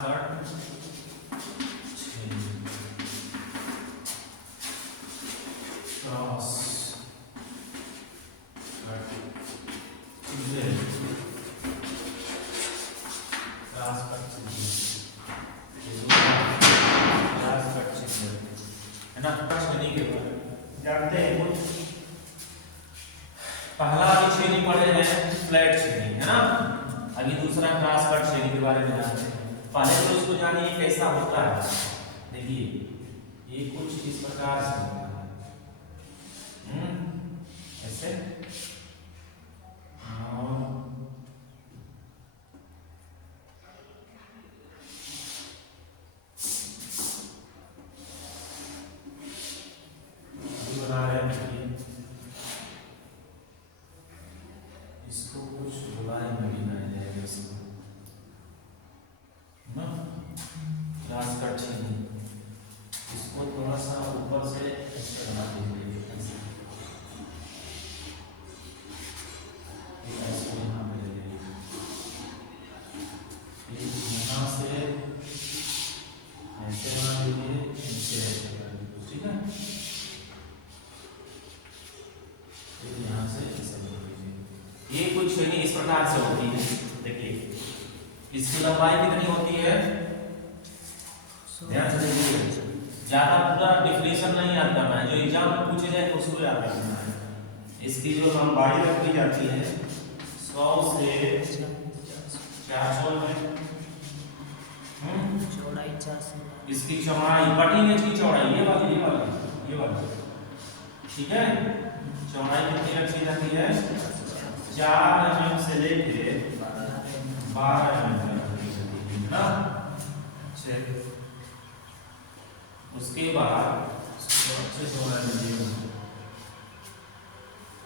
Cross है ना। श्रेणी के बारे में जानते हैं कुछ। पहला अभी श्रेणी पढ़े हैं फ्लैट श्रेणी, है ना। अभी दूसरा क्रॉस कट श्रेणी के बारे में जानते हैं। पहले तो इसको जानिए कैसा होता है। देखिए ये कुछ इस प्रकार से होता है, ऐसे बना रहे हैं। इसको कुछ बुलाए में भी बनाया जाएगा इसको ना क्रॉस कट श्रेणी। इसको थोड़ा सा ऊपर से ऐसे बना दीजिए, ऐसे यहाँ पे ले लीजिए, यहाँ से ऐसे बना दीजिए, नीचे ऐसे कर दीजिए, ठीक है। यहाँ से ऐसे बना दीजिए। ये कुछ श्रेणी इस प्रकार से होती है। देखिए इसकी लंबाई कितनी होती है, ध्यान से देखिए। ज्यादा पूरा डिफिनेशन नहीं याद करना है, जो एग्जाम में पूछे जाए तो उसको याद रखना है। इसकी जो लंबाई रखी जाती है 100 से 400 में, चौड़ाई 400, इसकी चौड़ाई कटिंग एज की चौड़ाई ये वाली, ठीक है। चौड़ाई कितनी रखी जाती है 4 mm से लेके 12 mm तक ना।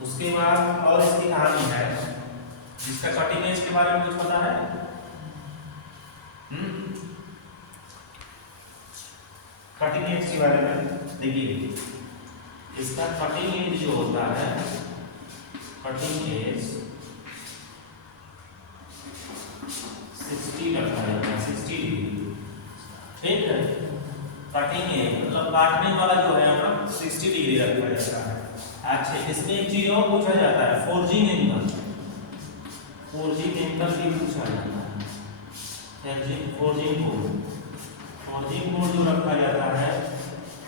उसके बाद और इसकी कहानी है। जिसका कटिंग एज के बारे में कुछ पता है? कटिंग एज के बारे में देखिए, इसका कटिंग एज जो होता है, कटिंग एज 60 रखा जाता है, 60 डिग्री, ठीक है। कटिंग एज मतलब काटने वाला जो है ना 60 डिग्री रखा जाता है। अच्छा, इसमें एक चीज और पूछा जाता है, फोर्जिंग एंगल भी पूछा जाता है। फोर्जिंग कोण जो रखा जाता है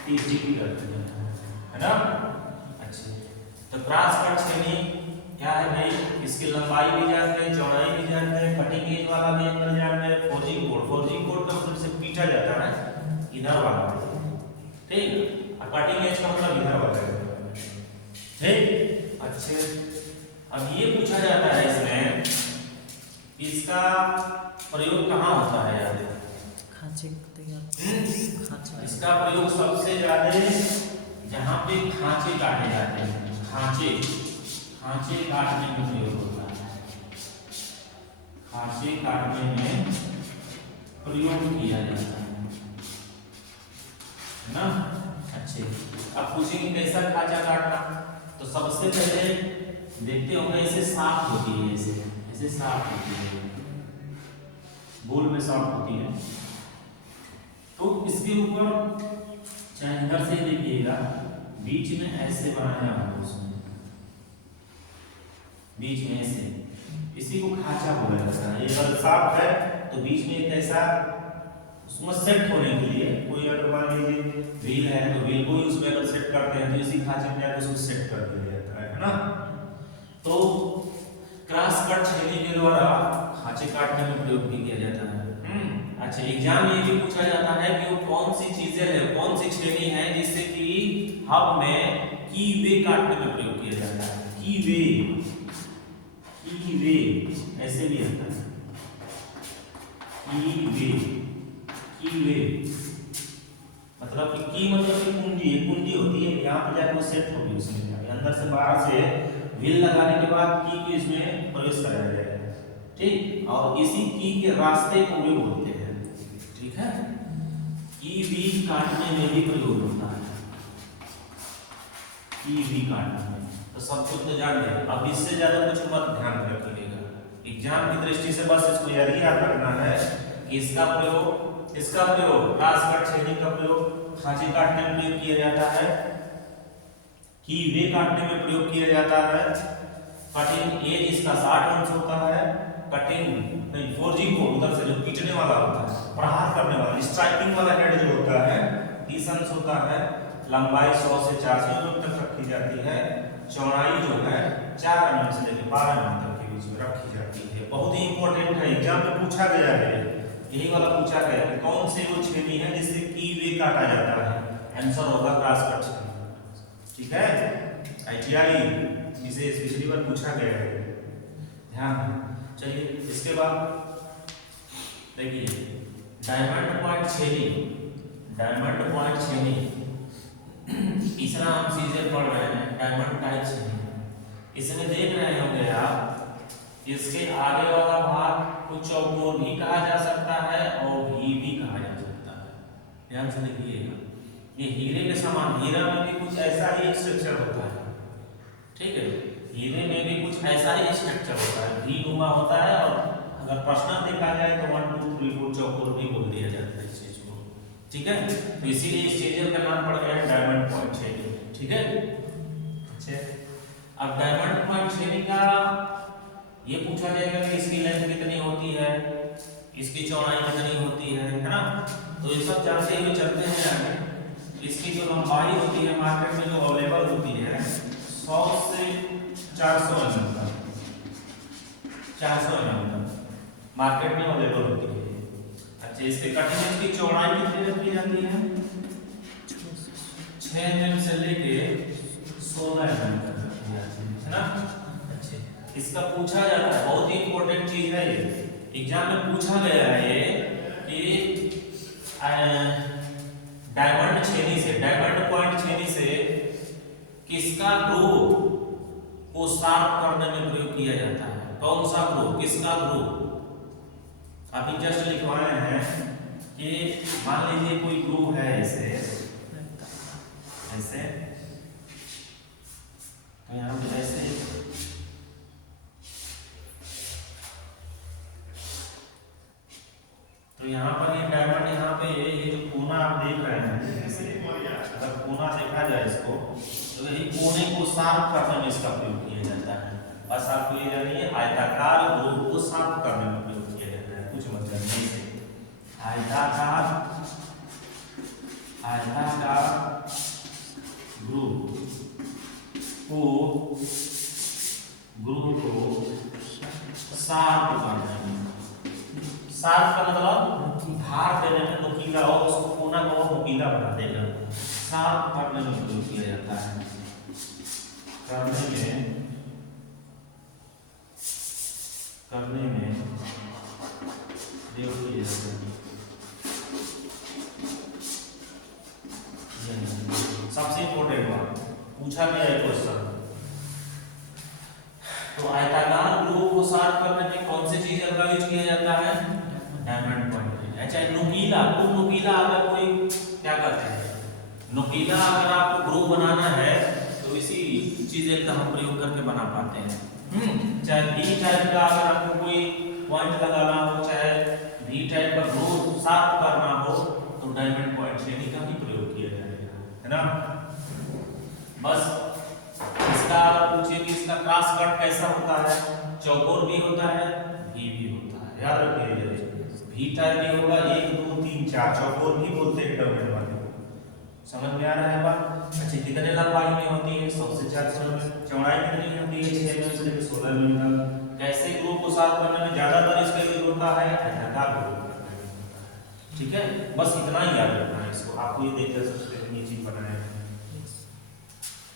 30 डिग्री रखा जाता है ना। अच्छा, तो क्रॉस कट श्रेणी क्या है भाई, इसकी लंबाई भी जानते हैं, चौड़ाई भी जानते हैं, कटिंग एज वाला भी एंगल जानते हैं। फोर्जिंग कोण का मतलब से पीटा जाता है इधर वाला, ठीक। और कटिंग एज का मतलब इधर वाला है, ठीक। अच्छे, अब ये पूछा जाता है इसमें, इसका प्रयोग कहाँ होता है यार? खांचे इसका प्रयोग सबसे ज्यादा जहाँ पे खांचे काटे जाते हैं, खांचे काटने में प्रयोग होता है, खांचे काटने में प्रयोग किया जाता है ना। अच्छे, अब पूछेंगे कैसा खांचा काटना, तो सबसे पहले देखते होंगे ऐसे साफ होती है, ऐसे साफ होती है, बोल में साफ होती है। तो इसके ऊपर चाहे इधर से देखिएगा, बीच में ऐसे बनाया होगा, उसमें बीच में ऐसे, इसी को खांचा बोला जाता है। ये अगर साफ है तो बीच में एक ऐसा उसमें सेट होने के लिए, कोई अगर मान लीजिए व्हील है तो व्हील को ही उसमें अगर सेट करते हैं तो इसी खांचे में जाकर उसको सेट कर दिया जाता है ना। तो क्रॉस कट श्रेणी के द्वारा खांचे काटने में प्रयोग भी किया जाता है। अच्छा, एग्जाम ये भी पूछा जाता है कि वो कौन सी चीजें है, कौन सी श्रेणी है जिससे कि हब में की वे काटने में प्रयोग किया जाता है। की वे ऐसे भी आता है, की वे मतलब की मतलब कि कुंडी होती है, यहाँ पे जाकर वो सेट होगी, उसमें अंदर से बाहर से व्हील लगाने के बाद की को इसमें प्रवेश कराया जाएगा, ठीक। और इसी की के रास्ते को वे बोलते हैं, ठीक है। की भी काटने में भी प्रयोग होता है, की भी काटने में, तो सब कुछ तो जान लें। अब इससे ज्यादा कुछ मत ध्यान रखिएगा, एग्जाम की दृष्टि से बस इसको याद रखना है इसका प्रयोग क्रॉस कट छेदी का प्रयोग खांची काटने में प्रयोग किया जाता है, कीवे काटने में प्रयोग किया जाता है। कटिंग एज इसका 60 अंश होता है। कटिंग फोर्जिंग को उधर से जो पीटने वाला होता है, प्रहार करने वाला, स्ट्राइकिंग वाला हेड जो होता है 30 अंश होता है। लंबाई 100 से 400 mm तक रखी जाती है। चौड़ाई जो है 4 mm से लेकर 12 mm तक के बीच में रखी जाती है। बहुत ही इंपॉर्टेंट है, एग्जाम में पूछा गया है, यही वाला पूछा गया है, कौन से वो छेनी है जिससे कीवे काटा जाता है? आंसर होगा क्रॉस कट छेनी। ठीक है, आईटीआई इसे पिछली बार पूछा गया है, ध्यान दें। चलिए इसके बाद देखिए डायमंड पॉइंट छेनी तीसरा हम सीजर पढ़ रहे हैं, डायमंड टाइप छेनी। इसमें देख रहे होंगे आप, इसके आगे वाला भाग को चौकोर भी कहा जा सकता है और भी कहा जा सकता है। ध्यान से देखिएगा, ये हीरे के समान, हीरा में भी कुछ ऐसा ही स्ट्रक्चर होता है, ठीक है, हीरे में भी कुछ ऐसा ही स्ट्रक्चर होता है, भी नुमा होता है। और अगर पर्सनल देखा जाए तो 1 2 3 4 चौकोर भी बोल दिया जाता है इस चीज को, ठीक है। तो इसीलिए इस चीज का नाम पड़ गया है डायमंड पॉइंट छेनी, ठीक है। अच्छा, अब डायमंड पॉइंट छेनी का ये पूछा जाएगा कि इसकी लेंथ कितनी होती है, इसकी चौड़ाई कितनी होती है ना। तो ये सब जानते हुए चलते हैं आगे। इसकी जो लंबाई होती है मार्केट में जो अवेलेबल होती है 100 से 400 mm तक, 400 mm तक मार्केट में अवेलेबल होती है। अच्छा, इसके कटिंग एज की चौड़ाई कितनी रखी जाती है? 6 mm से लेके 16 mm तक रखी जाती है ना। अच्छा, इसका पूछा जाता है, बहुत ही इंपॉर्टेंट चीज है ये, एग्जाम में पूछा गया है कि डायमंड छेनी से, डायमंड पॉइंट छेनी से किसका ग्रुव को शार्प करने में प्रयोग किया जाता है? कौन सा ग्रुव, किसका ग्रुव? अभी जस्ट लिखवाए हैं कि मान लीजिए कोई ग्रुव है ऐसे ऐसे, तो यहाँ पे ऐसे तो यहाँ पर ये डायमंड, यहाँ पे ये जो कोना आप देख रहे हैं, जैसे अगर कोना देखा जाए इसको, तो यही कोने को शार्प करने में इसका प्रयोग किया जाता है। बस आपको ये जानिए, आयताकार ग्रुव को शार्प करने में प्रयोग किया जाता है, कुछ मतलब नहीं से। आयताकार ग्रुव को शार्प करने में, शार्प का मतलब धार देने में, नुकीला हो, उसको कोना को नुकीला बना देगा, शार्प करने में प्रयोग किया जाता है, करने में प्रयोग किया जाता है। सबसे इंपॉर्टेंट बात पूछा गया है क्वेश्चन, तो आयताकार ग्रुव को शार्प करने में कौन सी चीज का यूज किया जाता है? Diamond point. अच्छा, नुकीला, खूब नुकीला, अगर कोई क्या करते हैं, नुकीला अगर आपको ग्रुव बनाना है तो इसी चीज का हम प्रयोग करके बना पाते हैं। चाहे भी टाइप का अगर आपको कोई पॉइंट लगाना हो, चाहे भी टाइप का ग्रुव शार्प करना हो, तो डायमंड पॉइंट छेनी का ही प्रयोग किया जाएगा, है ना। बस इसका अगर पूछे कि इसका क्रॉस कट कैसा होता है, चौकोर भी होता है, भी होता है, याद रखिए। भी टाइप भी होगा, 1 2 3 4 चौकोर भी बोलते हैं डबल वाले, समझ में आ रहा है बात। अच्छा, कितने लंबाई में होती है? 100 से 400 में। चौड़ाई कितनी होती है? 6 mm से लेकर 16 mm तक। कैसे ग्रुव को शार्प करने में ज्यादातर इसका यूज होता है? आयताकार ग्रुव, ठीक है। बस इतना ही याद रखना है इसको, आपको ये देख सकते हैं ये चीज बनाया है।